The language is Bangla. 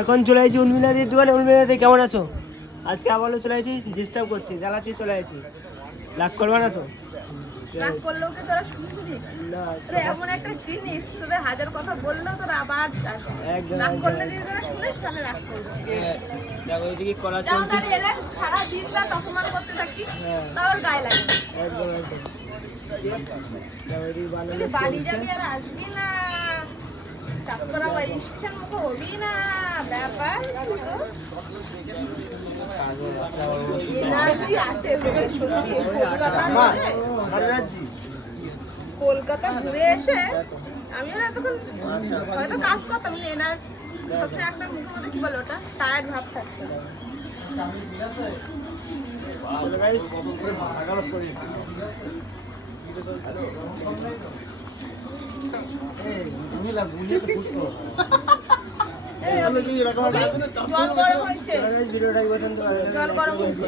এখন চলে আসছি উর্মিলাদির দোকানে। উর্মিলাদি কেমন আছো? আজকে আবারও চলে আসছি, ডিস্টার্ব করছি, জ্বালাচ্ছি, চলে আসছি। রাগ করবে না তো? রাগ করলেও কি তোরা শুনবি? না, তোরা এমন একটা জিনিস, তোদের হাজার কথা বললেও তোরা আবার একদম, রাগ একদম। করলে যদি তোরা শুনিস তাহলে রাগ করবি। দেখো এদিকে করা যেমন চলছে। ধর এরা সারাদিন রাত অপমান করতে থাকি, হ্যাঁ। তাও ওর গায়ে লাগে না। একদম একদম। দেখো এদিকে বানানো বলি বাড়ি চলছে। যাবি আর আসবি না, চাকরা বা স্টেশন মুখে হবি না, ব্যাপার এনার্জি আসে তোদের সত্যি। কলকাতা ঘুরে এসে আমিও না এতক্ষণ হয়তো কাজ করতাম, কিন্তু এনার সবসময় একটা মুখের মধ্যে কি বলে ওটা টায়ার্ড ভাব থাকতো। এই, জল গরম হয়েছে, ভিডিওটা পছন্দ জল গরম হয়েছে।